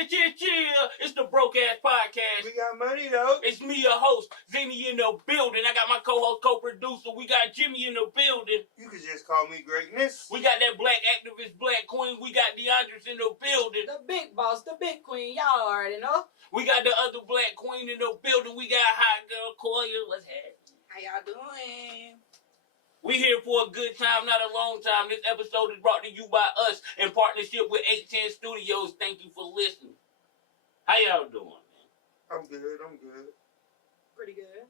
It's the Broke Ass Podcast. We got money though. It's me, your host, Zinny in the building. I got my co-host, co-producer. We got Jimmy in the building. You can just call me Greatness. We got that black activist, black queen. We got DeAndre's in the building. The big boss, the big queen. Y'all already know. We got the other black queen in the building. We got hot girl Koya. What's happening? How y'all doing? We here for a good time, not a long time. This episode is brought to you by us in partnership with 810 Studios. Thank you for listening. How y'all doing, man? I'm good. Pretty good.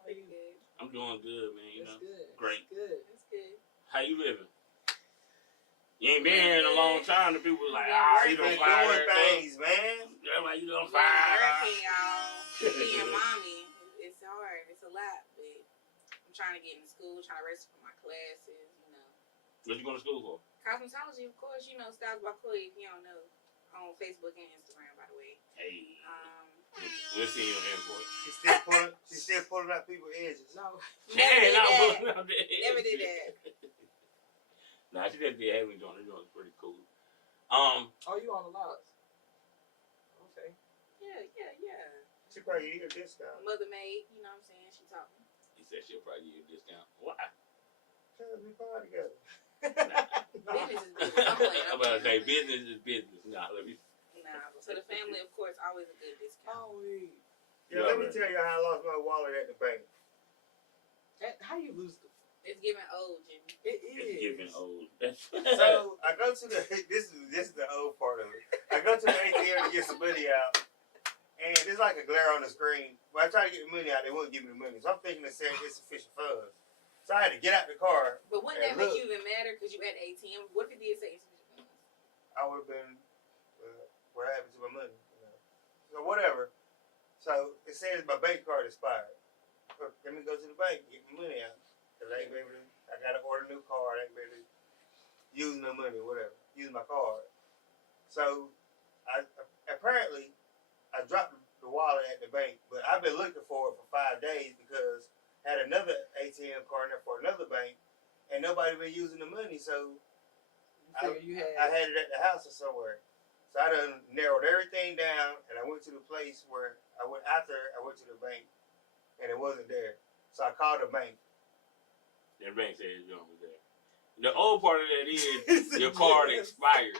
How you good? I'm doing good, man. You know, good. Great. It's good. How you living? You ain't been here in a long time. The people was like, you Been don't fire doing things, man. Yeah, like you don't Working, fire. y'all. Being mommy, it's hard. It's a lot, but I'm trying to get into school, trying to register for my classes, you know. What you going to school for? Cosmetology, of course, you know, Styles by Chloe, if you don't know. On Facebook and Instagram, by the way. Hey. We'll see you on airport. She's still pulling out people's edges. No. Never did that. Nah, she just did having joint. It was pretty cool. Oh, you on the lots? Okay. Yeah. She probably need a discount. Mother maid, you know what I'm saying? She taught me. He said she'll probably give you a discount. Why? Trying to be fine together. Business is business. I'm playing. I'm about to say business is business. Nah, let me. Nah, but for the family, of course, always a good discount. Yeah, let me tell you how I lost my wallet at the bank. How you lose the? It's giving old, Jimmy. It is. It's giving old. So I go to the this is the old part of it. I go to the ATM to get some money out, and there's like a glare on the screen. When I try to get the money out, they won't give me the money. So I'm thinking they said insufficient funds. So I had to get out the car. But wouldn't that make you even madder because you at ATM? What if it did say insufficient funds? I would have been, what happened to my money? You know? So whatever. So it says my bank card expired. Look, let me go to the bank and get my money out. Cause I ain't able to, I gotta order a new card. I ain't able to use no money, whatever. Use my card. So apparently I dropped the wallet at the bank, but I've been looking for it for 5 days because I had another ATM card there for another bank, and nobody been using the money. So I had it at the house or somewhere. So I done narrowed everything down, and I went to the place where I went to the bank, and it wasn't there. So I called the bank. The bank said it's was there. The old part of that is your card expired.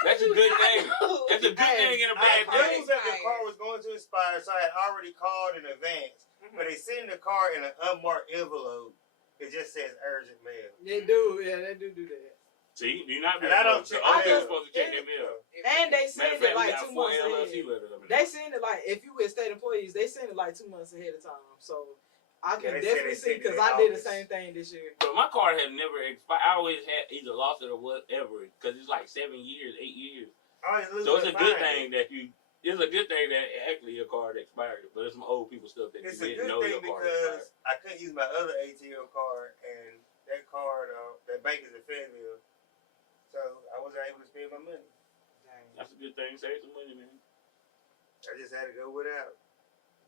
That's a good thing. That's a good thing and a bad I knew thing. that the car was going to expire, so I had already called in advance. But they send the car in an unmarked envelope. It just says urgent mail. They do, yeah, they do that. See, you're not. And I don't check. I was supposed to check their mail. And they send it like 2 months ahead. ahead. They send it like, if you with state employees, they send it like 2 months ahead of time. So I can definitely see, because I did the same thing this year. But my card had never expired. I always had either lost it or whatever, because it's like 7 years, 8 years. So it's a good thing that it's a good thing that actually your card expired, but it's some old people stuff that It's you a didn't good know thing your card because expired. I couldn't use my other ATM card, and that card, that bank is in Fayetteville, so I wasn't able to spend my money. Dang. That's a good thing. Save some money, man. I just had to go without.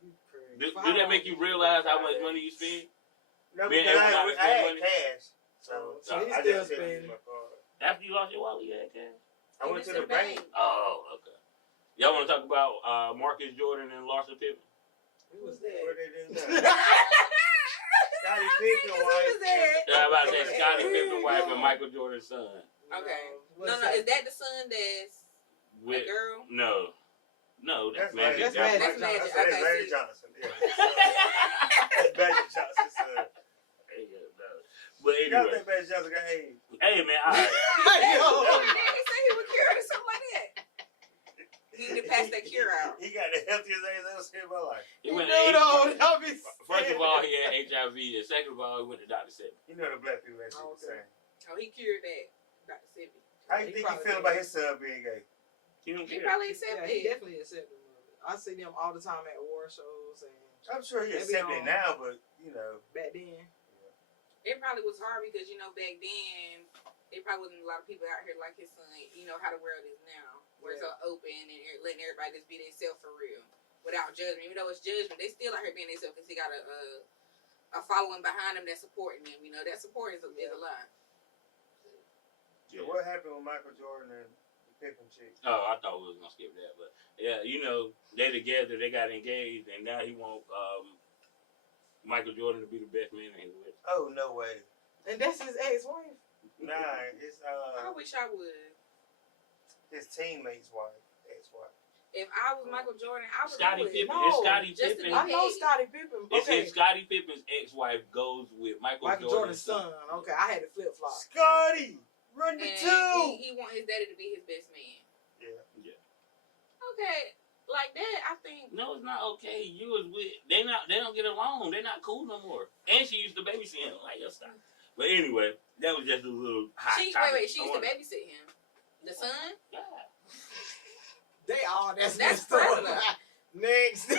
Do that make you realize how much money you spend? No, Being because able to I had money? cash, so he's I still just didn't spending. use my card. After you lost your wallet, you had cash? I went to the bank. Oh, okay. Y'all want to talk about Marcus Jordan and Larsa Pippen? Who was What that? they do now? Scottie Pippen wife. Yeah, I'm about to say Scottie Pippen wife and Michael Jordan's son. Okay. No, is that the son that's With a girl? No, that's Magic. That's Magic. That's Magic. That's Larry Okay, Johnson. Yeah. That's Magic Johnson's son. But You got anyway, that Magic Johnson got AIDS. hey man, all right. He said he was cured or something like that. He need to pass that cure out. He got the healthiest AIDS I've ever seen in my life. He went First of all, he had HIV, and second of all, he went to Dr. Sebi. You know the black people that shit the same. Oh, he cured that. Dr. Sebi. How you think he feel about his son being gay? He don't He care. probably Yeah, accepted he it. definitely accepted it. I see them all the time at war shows, and I'm sure he Maybe accepts it now, but you know. back then. It probably was hard because, you know, back then, there probably wasn't a lot of people out here like his son, you know, how the world is now. Where it's so open and letting everybody just be themselves for real. Without judgment. Even though it's judgment, they still out here being themselves because he got a following behind him that's supporting him. You know, that support is a lot. So what happened with Michael Jordan and Pippen chick. Oh, I thought we was gonna skip that, but yeah, you know, they together, they got engaged, and now he want Michael Jordan to be the best man in his life. Oh, no way. And that's his ex-wife. Nah, it's I wish I would. his teammate's wife, ex-wife. If I was Michael Jordan, I would Scottie do it. Pippen. No, It's Scottie just to Pippen. be I know Scottie Pippen. It's Okay. if Scottie Pippen's ex-wife goes with Michael Jordan's son. Okay, I had to flip flop. Scottie, run the And two. he want his daddy to be his best man. Yeah. Okay, like that, I think. No, it's not okay. You was with they don't get along. They're not cool no more. And she used to babysit him. Like, yo, stop. But anyway, that was just a little hot topic. Wait, she used to babysit him. The son? Yeah. They all that's Predator. Next. Yeah,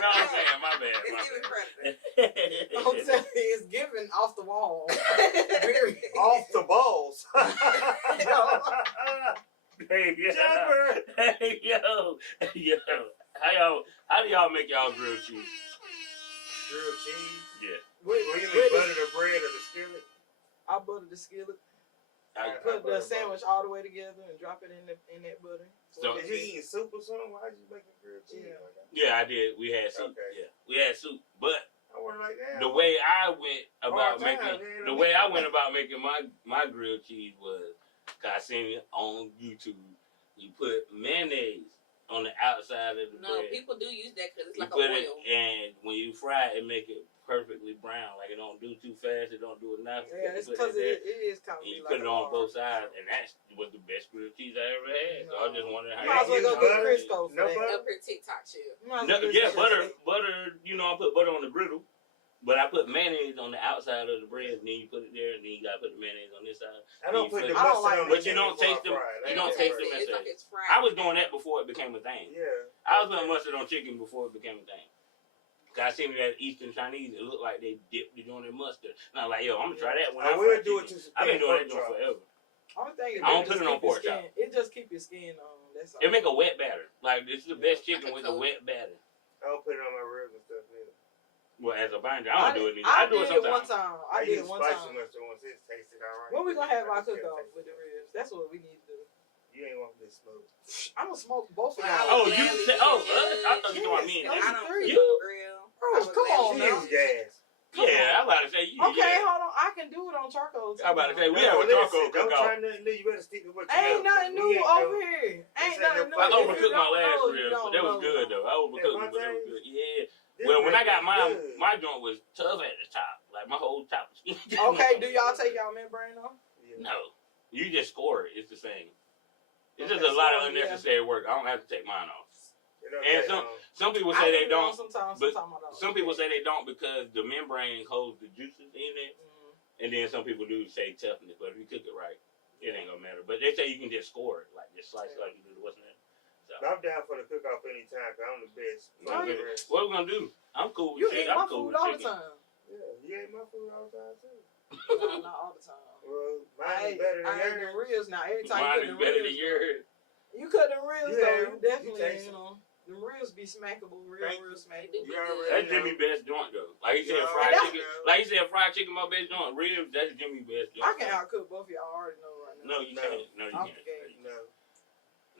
No, I'm saying, my bad. It's My giving bad. Predator. I'm telling you, it's giving off the wall. Very Off the balls. Hey, yeah. Jumper. Hey, yo. How do y'all make y'all grilled cheese? Grilled cheese. Yeah. Will you butter the bread or the skillet? I butter the skillet. I Put the sandwich all the way together and drop it in that butter. So- Did you eat soup or something? Why'd you make grilled cheese like that? Yeah, I did. We had soup. Okay. Yeah, we had soup. But I wasn't like that. the way I went about Hard time, making man. the way I went about making my grilled cheese was, 'cause I seen it on YouTube. You put mayonnaise on the outside of the No, bread. people do use that because it's You like a put oil. it, and when you fry it, make it perfectly brown. Like, it don't do too fast. It don't do enough. Yeah, it's You put because that there, it is kind of and you like put it on both sides, and that was the best grilled cheese I ever had. So I just wondered how You might as well use go get butter? Crisco for No that. butter? Up here, TikTok chip. You might as No, well yeah, get butter. You know, I put butter on the griddle, but I put mayonnaise on the outside of the bread, and then you put it there, and then you gotta put the mayonnaise on this side. I don't put the I don't mustard like on it. But you don't before I taste them- fry it. you You don't don't taste taste them it. as It's a- like it's fried. I was doing that before it became a thing. Yeah. I was putting mustard on chicken before it became a thing. 'Cause I seen it at Eastern Chinese. It looked like they dipped it on their mustard. And I was like, yo, I'm gonna try that when I I will fry do it chicken. to I've been doing that pork joint chop. forever. Only thing is I don't it put just it on keep your pork chop. skin. It just keep your skin on. That's all. It make a wet batter. Like, it's the best chicken I with can a cook. wet batter. I don't put it on my ribs and stuff neither. Well, as a binder, I don't do it neither. I I do it did it one sometimes. time. I did it use one spicy time. mustard once it tasted alright. When we gonna have I our just kept cook off tasting with the it. ribs? That's what we need to do. You ain't want this smoke. I'm gonna smoke both of Well, y'all. I Oh, would you gladly said, do oh, it. I thought you told me. Yes, I don't cook on You? the grill. Bro, I would come on gladly She now. use gas. Yeah, I'm about to say you. Okay, Yeah. hold on. I can do it on charcoal. Too. I'm about to say, we No, have a listen, charcoal don't cook try off. nothing new. You better stick to what you Ain't know. nothing We new ain't over no- here. Ain't ain't nothing no new. I fucking- If you overcooked my don't last know, you ribs, don't but that was know. good though. I overcooked Yeah, it, but it was my good. Yeah. This Well, when I rib got is mine, good. my joint was tough at the top. Like, my whole top was Okay, do y'all take y'all membrane off? Yeah. No. You just score it. It's the same. It's Okay, just a lot of so, yeah. unnecessary work. I don't have to take mine off. It don't And take long. Some people I say they leave it on don't. Sometimes, but sometimes I don't. Some people say they don't because the membrane holds the juices in it. And then some people do say toughness. But if you cook it right, it ain't gonna matter. But they say you can just score it. Like, just slice it like you do the what's that? So, I'm down for the cook off anytime, cause I'm the best. No, you- what we gonna do? I'm cool with You chicken. eat my I'm cool food with all the chicken. time. Yeah, you ate my food all the time too. No, not all the time. Well, I mine is ate, better than I ate them yours. ribs now. Every time Mine you is cook better them than ribs, yours. you cook them ribs Yeah, though. You you definitely, taste you it. know, them ribs be smackable, Thank real you. smackable. You already That's know. Jimmy's best joint though. Like he said, Yeah, fried that's- chicken. Like he said, fried chicken, my best joint. Ribs, that's Jimmy's best joint. I can outcook both of y'all. I already know right now. No, you No. can't. No, you I'm can't. okay. No.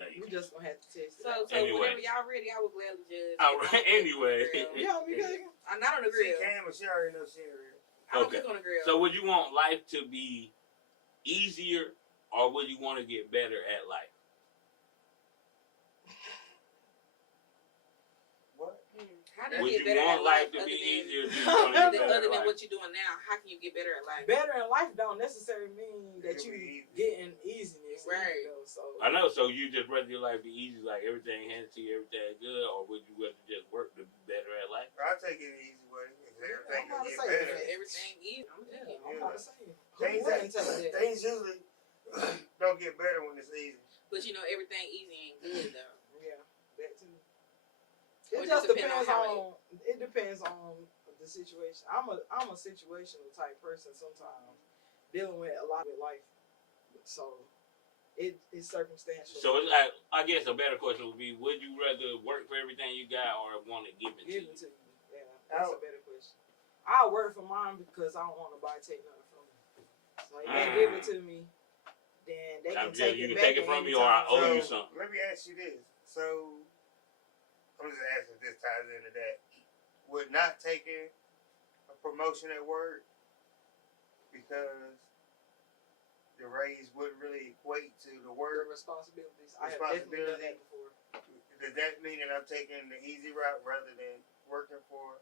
No, you We can't. just gonna have to test it. So, out. so Anyway. whenever y'all ready, I would gladly judge. All right, anyway. Yeah, we cooking. I'm not on the She grill. can, but she already knows she ain't real. I don't Okay. cook on the grill. So would you want life to be easier, or would you want to get better at life? What? How do you Would get you better want at life life to be other than- easier? Or do you want to get better other at than life? what you're doing now? How can you get better at life? Better in life don't necessarily mean that It'll you be easy. getting easiness. Right. Though, so I know. So you just rather your life be easy, like everything handed to you, everything good, or would you rather just work to be better at life? I'll take it the easy way. If everything I'm can about to get say better. that. Everything easy. I'm yeah, thinking. I'm about to say. Things, Who wouldn't take that? things usually don't get better when it's easy. But you know, everything easy ain't good though. Yeah, that too. Or It just just depend on depends how on. It depends on the situation. I'm a situational type person sometimes, dealing with a lot of life, so it's circumstantial. So it's like, I guess a better question would be: would you rather work for everything you got, or want to give it to Give you? it to you. Yeah, that's a better question. I'll work for mine because I don't want nobody to take nothing from me. So you can't give it to me. then they can take you it can back take it from me, or anytime. I owe you something. Let me ask you this. So, I'm just asking if this ties into that. Would not taking a promotion at work because the raise wouldn't really equate to the work? The responsibilities. I have definitely done that before. Does that mean that I'm taking the easy route rather than working for?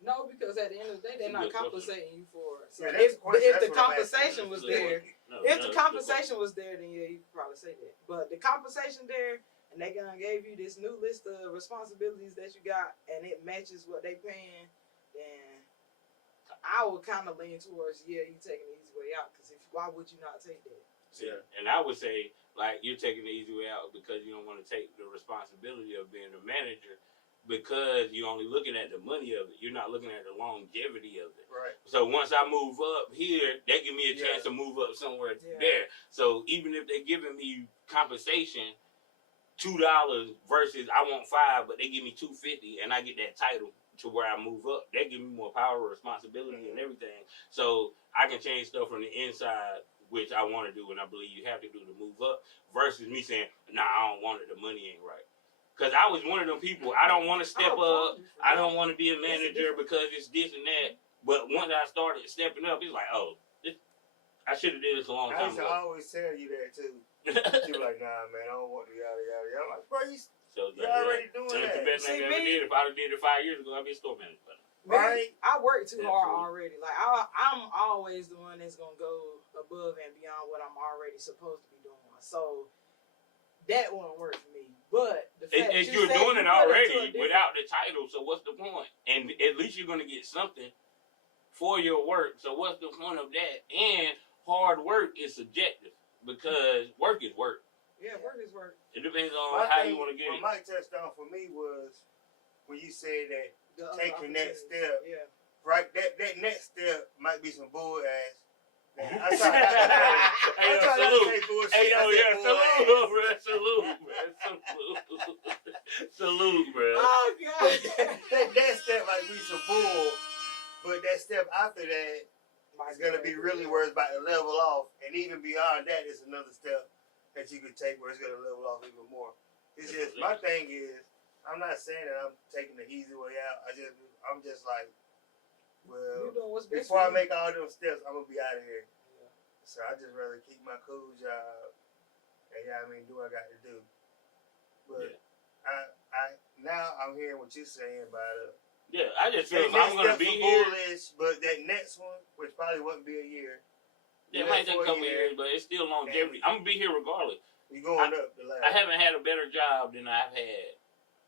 No, because at the end of the day, they're not compensating you for it. So yeah, if the compensation was there, if the compensation was there, then yeah, you could probably say that. But the compensation there, and they gonna gave you this new list of responsibilities that you got, and it matches what they paying, then I would kind of lean towards, yeah, you taking the easy way out. Because why would you not take that? Yeah. And I would say, like, you're taking the easy way out because you don't want to take the responsibility of being a manager. Because you're only looking at the money of it. You're not looking at the longevity of it. Right. So once I move up here, they give me a chance to move up somewhere there. So even if they're giving me compensation, $2 versus I want $5, but they give me $2.50 and I get that title to where I move up. They give me more power, responsibility, and everything. So I can change stuff from the inside, which I want to do, and I believe you have to do to move up, versus me saying, nah, I don't want it, the money ain't right. Because I was one of them people, I don't want to step up, I don't want to be a manager because it's this and that. But once I started stepping up, it's like, oh, I should have did this a long time ago. I always tell you that too. You're like, nah, man, I don't want to yada, yada, yada. I'm like, bro, you're already doing that. That's the best thing I ever did. If I did it 5 years ago, I'd be a store manager. Right? I work too hard already. Like, I'm always the one that's going to go above and beyond what I'm already supposed to be doing. So that won't work for me. But the fact if you're doing it already without the title, so what's the point? And at least you're going to get something for your work. So what's the point of that? And hard work is subjective because work is work. Yeah, work is work. It depends on how you want to get it. What Mike touched on for me was when you said that taking that step, right? That next step might be some bull ass. I try not to say bullshit. Hey, yo, yeah, salute, bro. Salute, bro. Oh, God. that step might be some bull, but that step after that is going to be really where it's about to level off. And even beyond that, it's another step that you could take where it's going to level off even more. It's just, my thing is, I'm not saying that I'm taking the easy way out. I'm just like, well, before I make all them steps, I'm going to be out of here. Yeah. So I just rather keep my cool job and do what I got to do. But I now I'm hearing what you're saying about it. Yeah, I just feel if I'm going to be here. Bullish, but that next one, which probably wouldn't be a year. It might take a couple years, but it's still longevity. I'm going to be here regardless. You're going up the ladder. I haven't had a better job than I've had,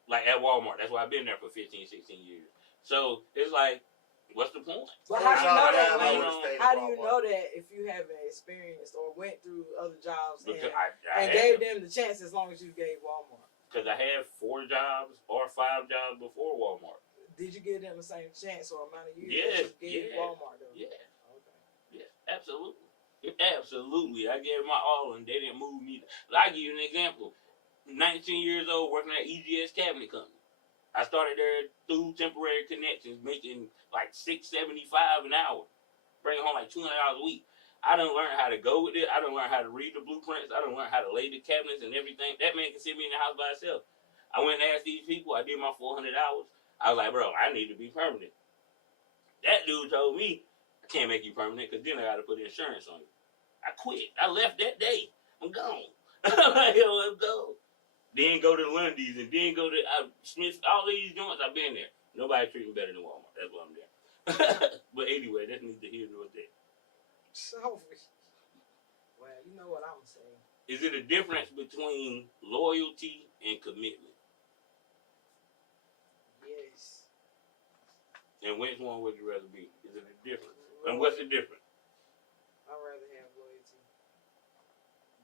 like, at Walmart. That's why I've been there for 15, 16 years. So it's like, what's the point? But how do you know that? Like, how do you know that if you haven't experienced or went through other jobs and gave them the chance as long as you gave Walmart? Because I had 4 jobs or 5 jobs before Walmart. Did you give them the same chance or amount of years that you gave Walmart though? Yeah. Okay. Yeah, absolutely. Absolutely. I gave my all and they didn't move me. I'll give you an example. 19 years old working at EGS Cabinet Company. I started there through temporary connections, making like $6.75 an hour, bringing home like $200 a week. I done learned how to go with it. I done learned how to read the blueprints. I done learned how to lay the cabinets and everything. That man can sit me in the house by himself. I went and asked these people. I did my 400 hours. I was like, bro, I need to be permanent. That dude told me, I can't make you permanent because then I got to put insurance on you. I quit. I left that day. I'm gone. I'm like, yo, let's go. Then go to Lundy's and then go to Smith's. All these joints, I've been there. Nobody treat me better than Walmart. That's why I'm there. But anyway, that's neither here nor there. So, well, you know what I'm saying. Is it a difference between loyalty and commitment? Yes. And which one would you rather be? Is it a difference? And what's the difference? I'd rather have loyalty.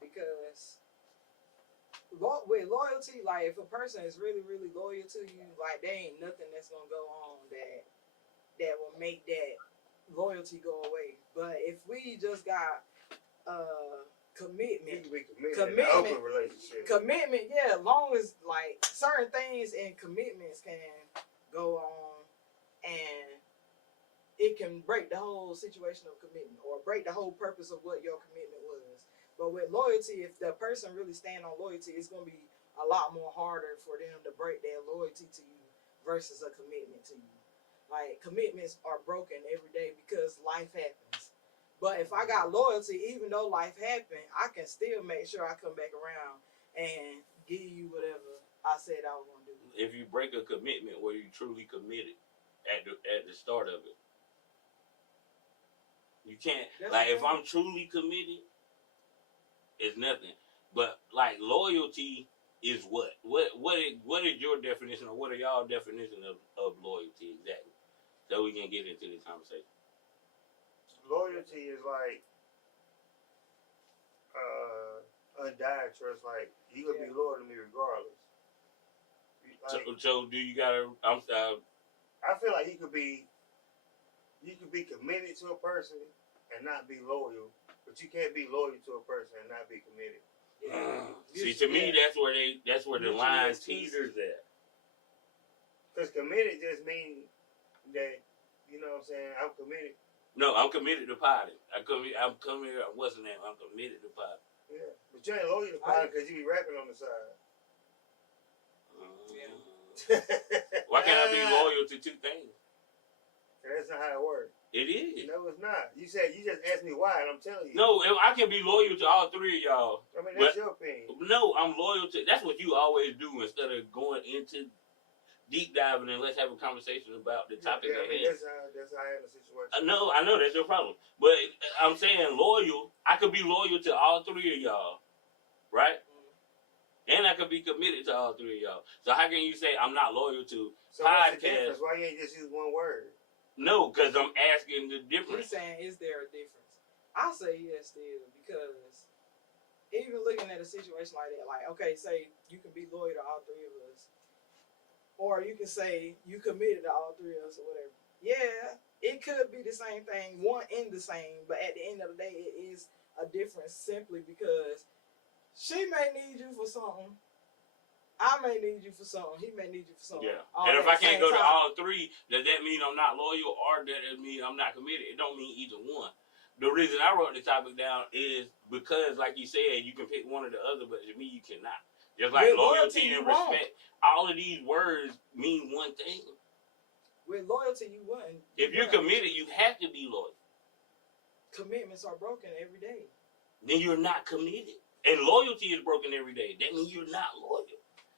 Because with loyalty, like if a person is really, really loyal to you, like there ain't nothing that's gonna go on that will make that loyalty go away. But if we just got commitment, open relationship. Commitment, yeah, as long as like certain things and commitments can go on and it can break the whole situation of commitment or break the whole purpose of what your commitment was. But with loyalty, if the person really stand on loyalty, it's going to be a lot more harder for them to break their loyalty to you versus a commitment to you. Like, commitments are broken every day because life happens. But if I got loyalty, even though life happened, I can still make sure I come back around and give you whatever I said I was going to do. If you break a commitment where you truly committed at the start of it, you can't. That's like, if I'm truly committed, it's nothing. But like, loyalty is what? What is your definition, or what are y'all definition of loyalty exactly? So we can get into this conversation. Loyalty is like undying trust. Like, you gonna be loyal to me regardless. Like, so do you gotta? I feel like you could be committed to a person and not be loyal, but you can't be loyal to a person and not be committed. See, to me, that's where the line teeters at. Because committed just means that, you know what I'm saying, I'm committed. No, I'm committed to potting. I'm committed. What's the name? I'm committed to potting. Yeah, but you ain't loyal to potting because you be rapping on the side. Why can't I be loyal to two things? That's not how it works. It is. No, it's not. You just asked me why, and I'm telling you. No, I can be loyal to all three of y'all. I mean, that's your opinion. No, I'm loyal to. That's what you always do instead of going into deep diving and let's have a conversation about the topic at hand. That's how I am in the situation. I know that's your problem. But I'm saying loyal. I could be loyal to all three of y'all, right? And I could be committed to all three of y'all. So how can you say I'm not loyal to podcast? What's the difference? Why you ain't just use one word? No, because I'm asking the difference. He's saying, is there a difference? I say yes, there is, because even looking at a situation like that, like, okay, say you can be loyal to all three of us, or you can say you committed to all three of us or whatever. Yeah, it could be the same thing, one and the same, but at the end of the day, it is a difference simply because she may need you for something. I may need you for something. He may need you for something. Yeah. And if I can't go to all three, does that mean I'm not loyal, or does it mean I'm not committed? It don't mean either one. The reason I wrote the topic down is because, like you said, you can pick one or the other, but to me, you cannot. Just like loyalty and respect, all of these words mean one thing. With loyalty, you wouldn't. If you're committed, you have to be loyal. Commitments are broken every day. Then you're not committed. And loyalty is broken every day. That means you're not loyal.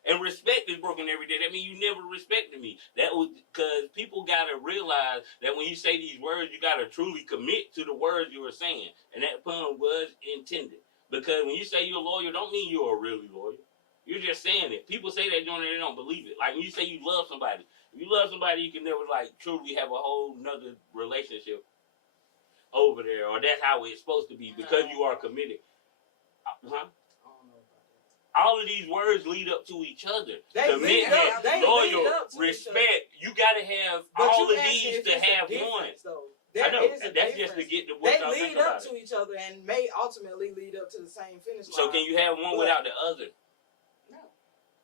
And respect is broken every day. That means you never respected me. That was because people gotta realize that when you say these words, you gotta truly commit to the words you were saying. And that pun was intended. Because when you say you're loyal, don't mean you're really loyal. You're just saying it. People say that doing it, they don't believe it. Like when you say you love somebody, if you love somebody, you can never like truly have a whole nother relationship over there, or that's how it's supposed to be because you are committed. Huh? All of these words lead up to each other. Commitment, loyal, respect. You got to have all of these to have one. I know. That's just to get the what y'all think about it. They lead up to each other and may ultimately lead up to the same finish line. So can you have one without the other? No.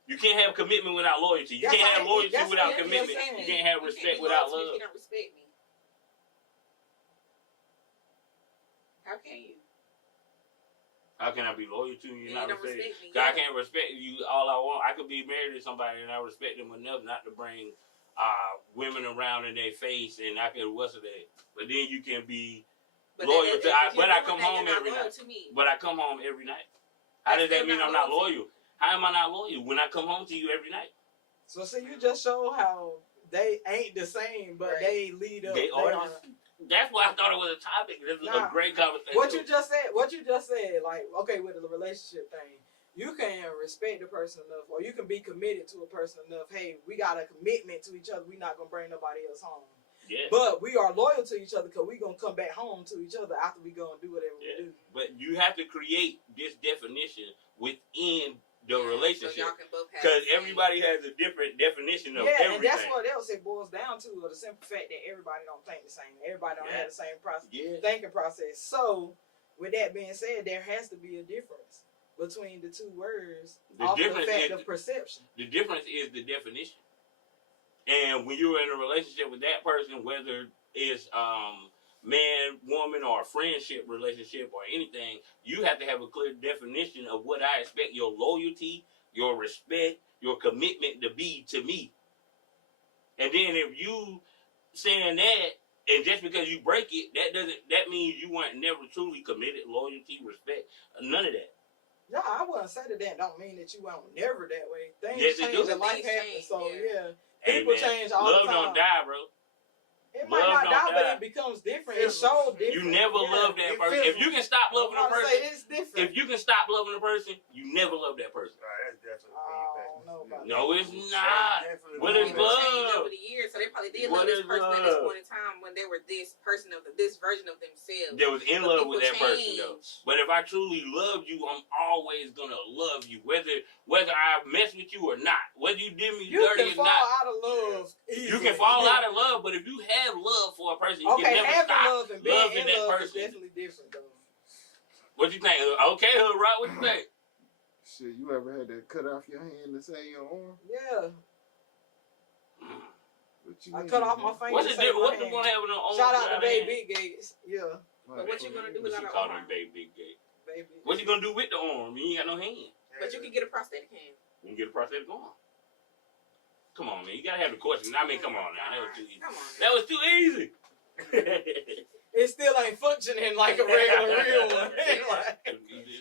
You can't have commitment without loyalty. You can't have loyalty without commitment. You can't have respect without love. You don't respect me. How can you? How can I be loyal to you and not respect me? Because I can't respect you all I want. I could be married to somebody and I respect them enough not to bring women around in their face and I can what's that. But then you can be loyal to but I come home every night. But I come home every night. How does that mean I'm not loyal? How am I not loyal when I come home to you every night? So see, you just show how they ain't the same, but they lead up. That's why I thought it was a topic. This is a great conversation. What you just said, like, okay, with the relationship thing, you can respect the person enough, or you can be committed to a person enough. Hey, we got a commitment to each other. We're not gonna bring nobody else home. Yeah. But we are loyal to each other because we're gonna come back home to each other after we gonna do whatever we do. But you have to create this definition within the relationship, because everybody has a different definition of everything. And that's what else it boils down to, the simple fact that everybody don't think the same. Everybody don't have the same thinking process. So, with that being said, there has to be a difference between the two words off the fact of perception. The difference is the definition. And when you're in a relationship with that person, whether it's man, woman, or a friendship relationship or anything, you have to have a clear definition of what I expect your loyalty, your respect, your commitment to be to me. And then if you saying that, and just because you break it, that means you weren't never truly committed, loyalty, respect, none of that. No, I wouldn't say that don't mean that you weren't never that way. Things Yes, change and life happens, so yeah. People change all the time. Love don't die, bro. It might not die, but it becomes different. It shows different. You never love that person. If you can stop loving a person, it's different. If you can stop loving a person, you never love that person. Right, that's definitely no, it's not. What is love? Over the years, so they probably did love this person at this point in time when they were this person of this version of themselves. They was in love with that person though. But if I truly love you, I'm always gonna love you, whether I mess with you or not, whether you did me dirty or not. You can fall out of love. You can fall out of love, but if you have love for a person, you can never stop love and being loving in that love person. is definitely different though. What you think? Okay, Hood Rock, what you think? Shit, you ever had to cut off your hand to save your arm? Yeah. I mean, cut off my finger. What's the difference? What you gonna have in the arm? Shout out to Baby Big Gates. Yeah. But what you gonna do without an call arm? him Baby Big Gate. Baby. What you gonna do with the arm? You ain't got no hand. But you can get a prosthetic hand. You can get a prosthetic arm. Come on, man. You gotta have the question. I mean, come on now. That was too easy. That was too easy. It still ain't functioning like a regular real one.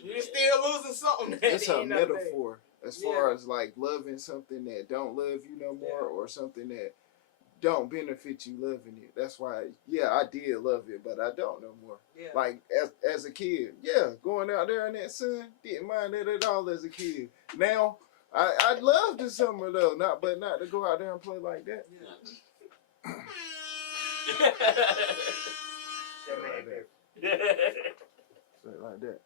You're still losing something. It's a metaphor as far as like loving something that don't love you no more or something that don't benefit you loving it. That's why, I did love it, but I don't no more. Yeah. Like as a kid, going out there in that sun, didn't mind it at all as a kid. Now, I'd love the summer though, not to go out there and play like that. Yeah. Straight like that.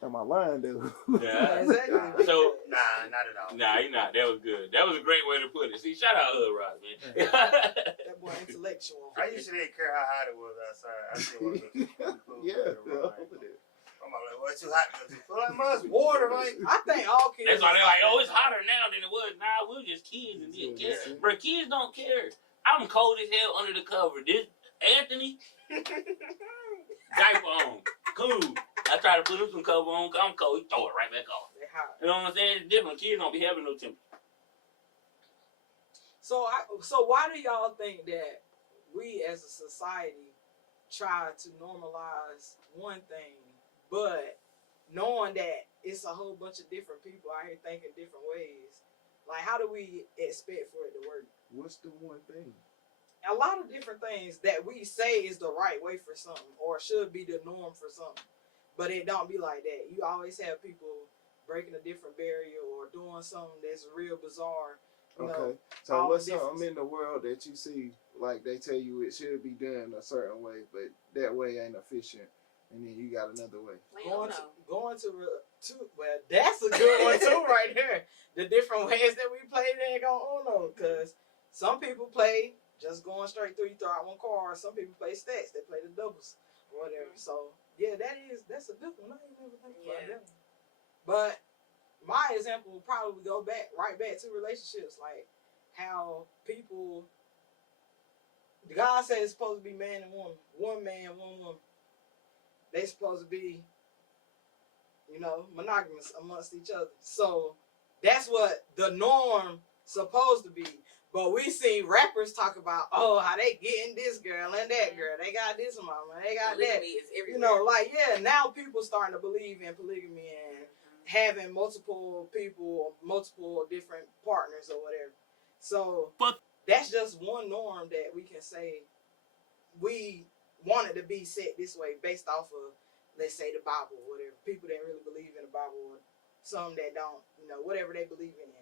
Am I lying though? Yeah, exactly. So not at all. Nah, you're not. That was good. That was a great way to put it. See, shout out Hood Rock, man. That boy intellectual. I used to didn't care how hot it was outside. I still want to go I'm like, well, it's too hot. Like, it's water, like. I think all kids. That's why they're like, oh, it's hotter now than it was. Nah, we're just kids and didn't care. But kids don't care. I'm cold as hell under the cover. This Anthony, diaper on, cool. I try to put him some cover on. I'm cold. He throw it right back off. You know what I'm saying? It's different. Kids don't be having no temperature. So why do y'all think that we as a society try to normalize one thing, but knowing that it's a whole bunch of different people out here thinking different ways? Like, how do we expect for it to work? What's the one thing? A lot of different things that we say is the right way for something or should be the norm for something. But it don't be like that. You always have people breaking a different barrier or doing something that's real bizarre. Okay. So what's something in the world that you see, like they tell you it should be done a certain way, but that way ain't efficient, and then you got another way? Going to well, that's a good one too right there. The different ways that we play that on Uno, because some people play just going straight through, you throw out one card. Some people play stacks, they play the doubles or whatever. So yeah, that's a good one. I ain't never think about that. But my example will probably go right back to relationships, like how people. God said it's supposed to be man and woman, one man, one woman. They supposed to be, monogamous amongst each other. So that's what the norm supposed to be. But we see rappers talk about, how they getting this girl and that girl. They got this mama. They got that. Now people starting to believe in polygamy and having multiple people, multiple different partners or whatever. So that's just one norm that we can say we want it to be set this way based off of, let's say, the Bible or whatever. People that really believe in the Bible or some that don't, whatever they believe in.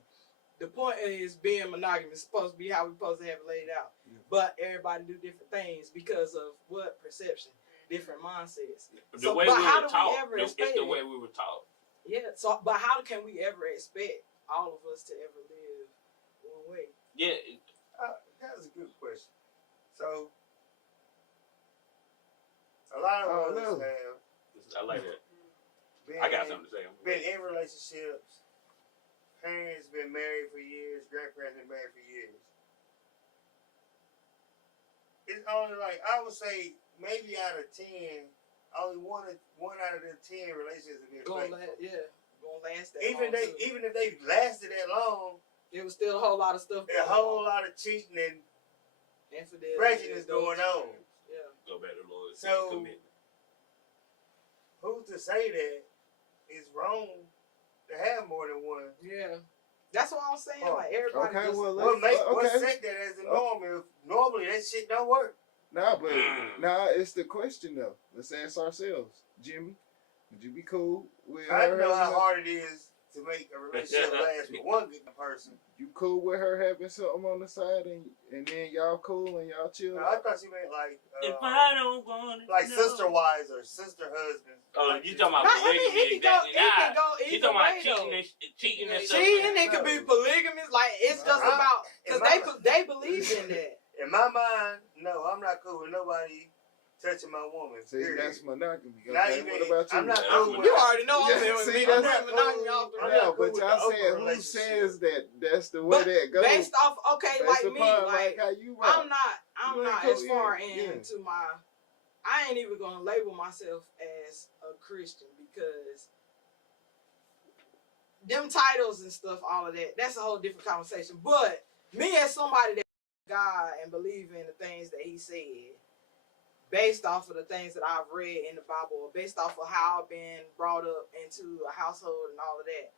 The point is being monogamous is supposed to be how we're supposed to have it laid out. Yeah. But everybody do different things because of what perception, different mindsets. It's the way we were taught. Yeah. So, but how can we ever expect all of us to ever live one way? Yeah. That's a good question. So, a lot of us have. I like that. I got something to say. Been in relationships. Parents been married for years. Grandparents been married for years. It's only I would say maybe out of 10, only one out of the 10 relationships have been gonna last that long. Even if they lasted that long, it was still a whole lot of stuff. A whole lot of cheating and infidelity is going on. Yeah. Go back to Lord. So, who's to say that it's wrong to have more than one? Yeah. That's what I'm saying. Like, everybody what set that as the norm? If normally that shit don't work. It's the question though. Let's ask ourselves, Jimmy, would you be cool with I her? know how hard it is to make a relationship last with one good person. You cool with her having something on the side and then y'all cool and y'all chill? No, I thought you meant like if I don't want it, like sister wives or sister husbands. Oh, you talking about polygamy? It can go you either talking way, about cheating and cheating, it could be polygamous. Like, it's just about because they believe in that. In my mind, no, I'm not cool with nobody touching my woman. See, that's monogamy. Not even. What about you? I'm not cool with. You already know I'm there with me. That's monogamy off the rip. But y'all saying who says that's the way that goes? Based off, like me, like how you I'm not as far into my. I ain't even gonna label myself as a Christian because them titles and stuff, all of that, that's a whole different conversation. But me as somebody that God and believe in the things that He said, based off of the things that I've read in the Bible, or based off of how I've been brought up into a household and all of that,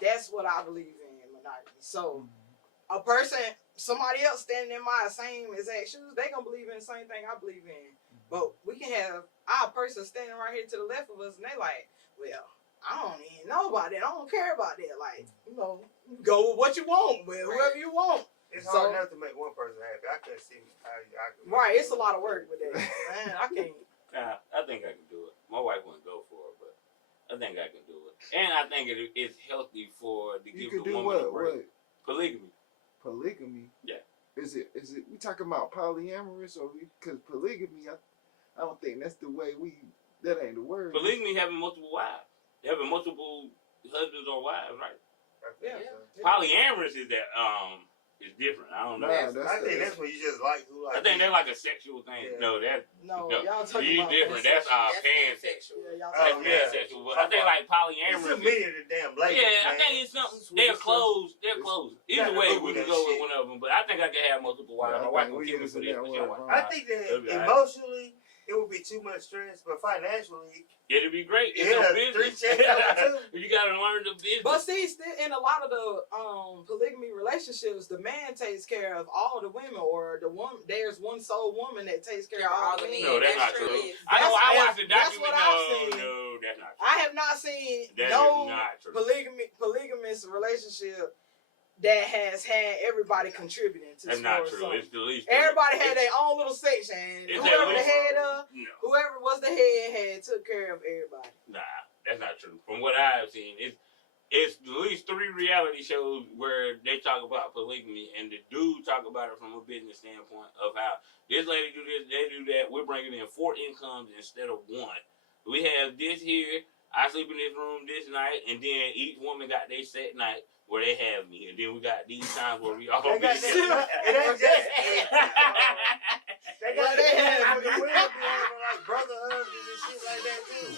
that's what I believe in monogamy. So a person, somebody else standing in my same exact shoes, they gonna believe in the same thing I believe in. But we can have our person standing right here to the left of us, and they like, well, I don't even know about that. I don't care about that. Like, go with what you want, with whoever you want. It's hard enough to make one person happy. I can't see how I can. Right, it's a lot of work with that. Man, I can't. I think I can do it. My wife wouldn't go for it, but I think I can do it. And I think it's healthy to give the woman a break. Polygamy. Yeah. Is it? We talking about polyamorous or because polygamy? I don't think that's the way that ain't the word. Polygamy having multiple wives. Having multiple husbands or wives, right? Yeah. Polyamorous is that is different. I don't know. I think that's when you just like who like. I think that's like a sexual thing. Yeah. No, y'all talking you about different. That's pansexual. Yeah, that's pansexual. But I think like polyamorous. It's a million of damn ladies. Yeah, I think it's something. They're closed. Either way, we can go with one of them. But I think I can have multiple wives. My wife will give me for that. I think that emotionally, it would be too much stress, but financially, it'd be great. It's a business. You gotta learn the business. But see, still in a lot of the polygamy relationships, the man takes care of all the women, or the woman. There's one sole woman that takes care of all the men. No, that's not true. I watched the documentary. No, that's not true. I have not seen polygamous relationship that has had everybody contributing to. That's not true. It's the least. Everybody had their own little section. Whoever was the head had took care of everybody. Nah, that's not true. From what I've seen, it's at least 3 reality shows where they talk about polygamy, and the dude talk about it from a business standpoint of how this lady do this, they do that. We're bringing in 4 incomes instead of 1. We have this here. I sleep in this room this night, and then each woman got their set night where they have me, and then we got these times where we all be They got the women be having like brother husbands and shit like that too.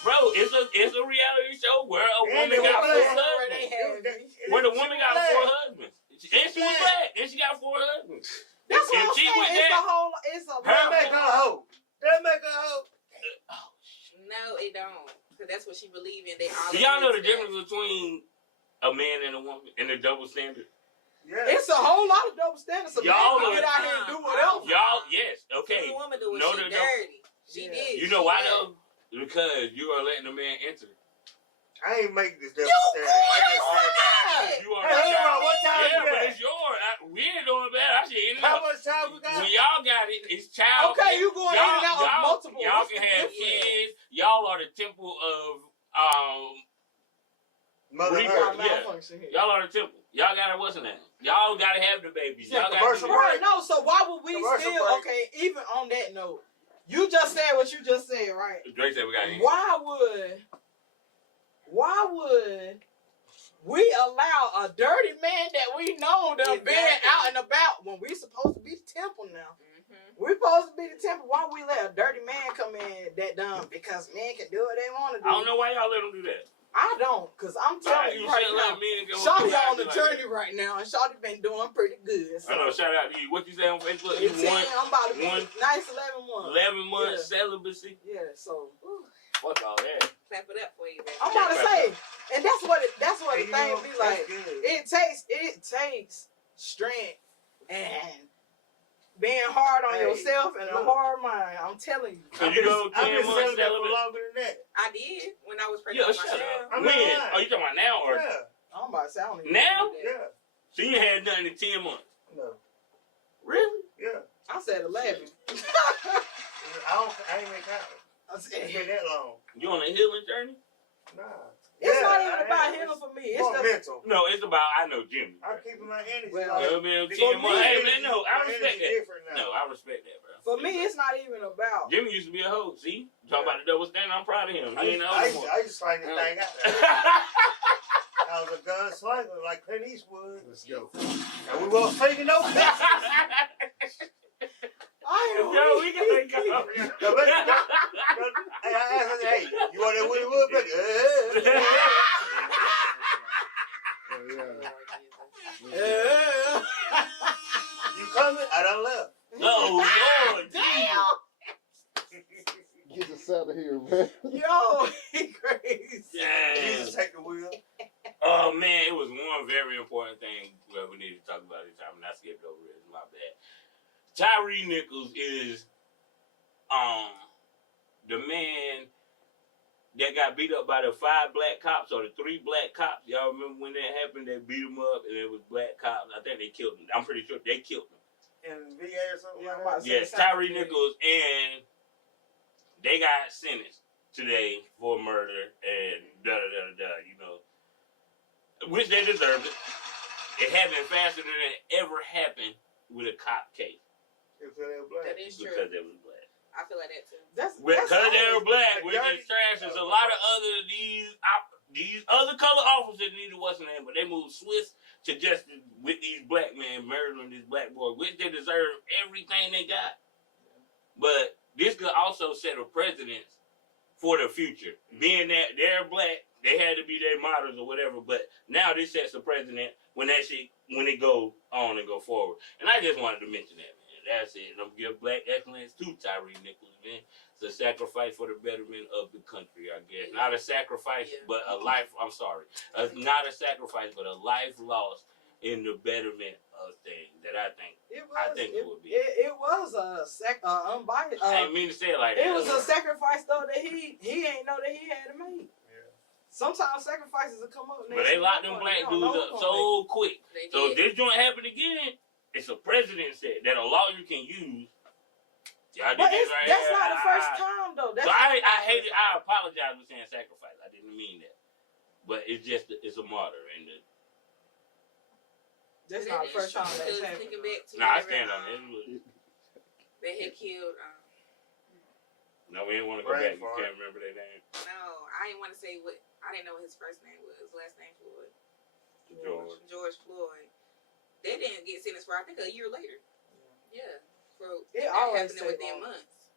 Bro, it's a reality show where a woman got 4 husbands. Where the woman got 4 husbands. And she was black, and she got 4 husbands. That's what I'm saying. It's a That make her a hoe. No, it don't. Because that's what she believe in. Do y'all know the difference between a man and a woman and the double standard? Yeah. It's a whole lot of double standards. So y'all get out here and do whatever. Y'all, yes, okay. The woman do it. She dirty. She did. You know why though? Because you are letting a man enter. I ain't making this double standard. I just said that. You are what time yeah, but it's yours. We ain't doing bad. I should end How much time we got? When y'all got it, it's child. Okay, you going in and out of multiple. Y'all can have kids. Y'all are the temple of Mother malfunction here. Y'all are the temple. Y'all gotta what's the name? Y'all gotta have the babies. Y'all commercial gotta no, so why would we still okay, even on that note, you just said what you just said, right? Drake said we got Why would we allow a dirty man that we know to be out and about when we supposed to be the temple now? Mm-hmm. We're supposed to be the Tampa, why we let a dirty man come in that dumb? Because men can do what they want to do. I don't know why y'all let them do that. I don't, because I'm telling you right now, Shawty on the journey right now, and Shawty been doing pretty good. So. I know, shout out to you. What you say on Facebook? I'm about to be nice 11 months. 11 months celibacy? Yeah, so. Fuck all that. Clap it up for you, baby. I'm about to say, and that's what the thing be like. It takes strength and being hard on yourself and a hard mind. I'm telling you. So you go 10 months celibate? Longer than that. I did when I was pregnant with myself. When? Oh, you talking about now or? Yeah. I'm about to say, I don't even now? Yeah. So you had nothing in 10 months? No. Really? Yeah. I said 11. I ain't make count. It's been that long. You on a healing journey? Nah. It's not even about healing for me. It's just mental. No, it's about, I know Jimmy. I'm keeping my energy. Well, It'll be 10 months. Hey, man, no, I respect that. Now. No, I respect that, bro. for me, it's not even about. Jimmy used to be a hoe. See? Talking about the double standard. I'm proud of him. He ain't I just find this thing out. I was a gunslinger like Clint Eastwood. Let's go. And we weren't faking no bitches. Yo, we gotta go. Hey, I asked her, hey, you want that Woody Woodpecker? You coming? I done left. Oh, Lord. Damn. Get us out of here, man. Yo, he crazy. Jesus, take the wheel. Oh, man, it was one very important thing we need to talk about this time, and I skipped over it. It's my bad. Tyree Nichols is the man that got beat up by the 5 black cops or the 3 black cops. Y'all remember when that happened? They beat him up and it was black cops. I think they killed him. I'm pretty sure they killed him. In VA or something like that? Yes, Tyree Nichols, and they got sentenced today for murder and you know, which they deserved it. It happened faster than it ever happened with a cop case. Because they were black. That is true. Because they was black. I feel like that too. Because they were black, which is trash. There's a lot of other these other color officers needed what's name, but they moved Swiss to justice with these black men murdering this black boy, which they deserve everything they got. But this could also set a precedent for the future. Being that they're black, they had to be their models or whatever, but now this sets a precedent when that shit, when it go on and go forward. And I just wanted to mention that, man. That's it. I'm gonna give black excellence to Tyree Nichols, man. It's a sacrifice for the betterment of the country, I guess. Not a sacrifice, but a life, I'm sorry. Not a sacrifice, but a life lost in the betterment of things that I think it would be. It was a unbiased. I didn't mean to say it like that. It was a sacrifice, though, that he ain't know that he had to make. Sometimes sacrifices will come up. But they locked them black dudes up so quick. So if this joint happen again, it's a precedent set that a lawyer can use. Y'all did this right that's here. not the first time, though. So I hate it. I apologize for saying sacrifice. I didn't mean that. But it's just, it's a martyr. And that's not the first time that's happened. Nah, I stand on it. They had killed. No, we didn't want to go back. You can't remember their name. No, I didn't want to say what. I didn't know what his first name was. Last name Floyd. George Floyd. They didn't get sentenced for, I think, a year later. Yeah. For it always happening within months.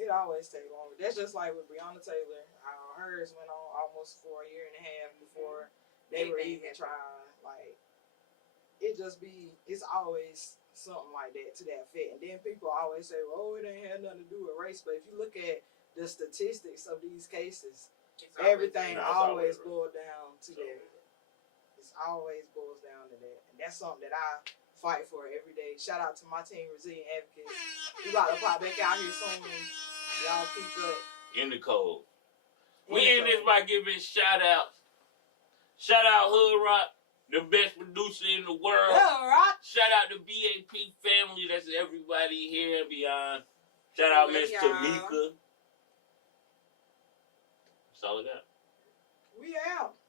It always take longer. That's just like with Breonna Taylor. Hers went on almost for a year and a half before they were even trying. Like, it's always something like that to that effect. And then people always say, well, it ain't had nothing to do with race. But if you look at the statistics of these cases, everything always boils down to that. It always boils down to that. And that's something that I fight for every day. Shout out to my team, Resilient Advocates. We about to pop back out here soon. Y'all keep up. In the cold. We end this by giving shout outs. Shout out Hood Rock, the best producer in the world. Hood Rock. Shout out the BAP family. That's everybody here and beyond. Shout out Miss Tamika. That's all I got. We out.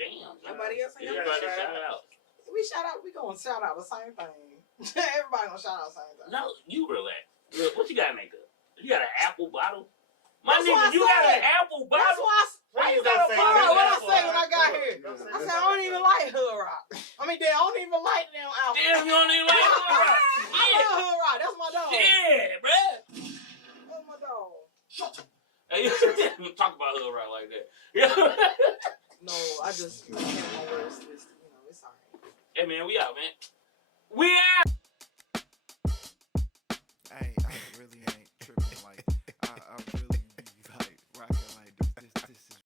Damn. Nobody else ain't Everybody shout out. We gonna shout out the same thing. Everybody gonna shout out the same thing. No, you relax. Look, what you got, nigga? You got an apple bottle? My That's nigga, you got an apple bottle? That's why I got a bottle. What I say when I got here? I said I don't even like Hood Rock. I mean, I don't even like them apples. Damn, you don't even like Hood Rock? I love Hood Rock. That's my dog. Shit. Talk about hood right like that. Yeah. No, I just can't my words. You know, it's alright. Hey man, we out, man. We out.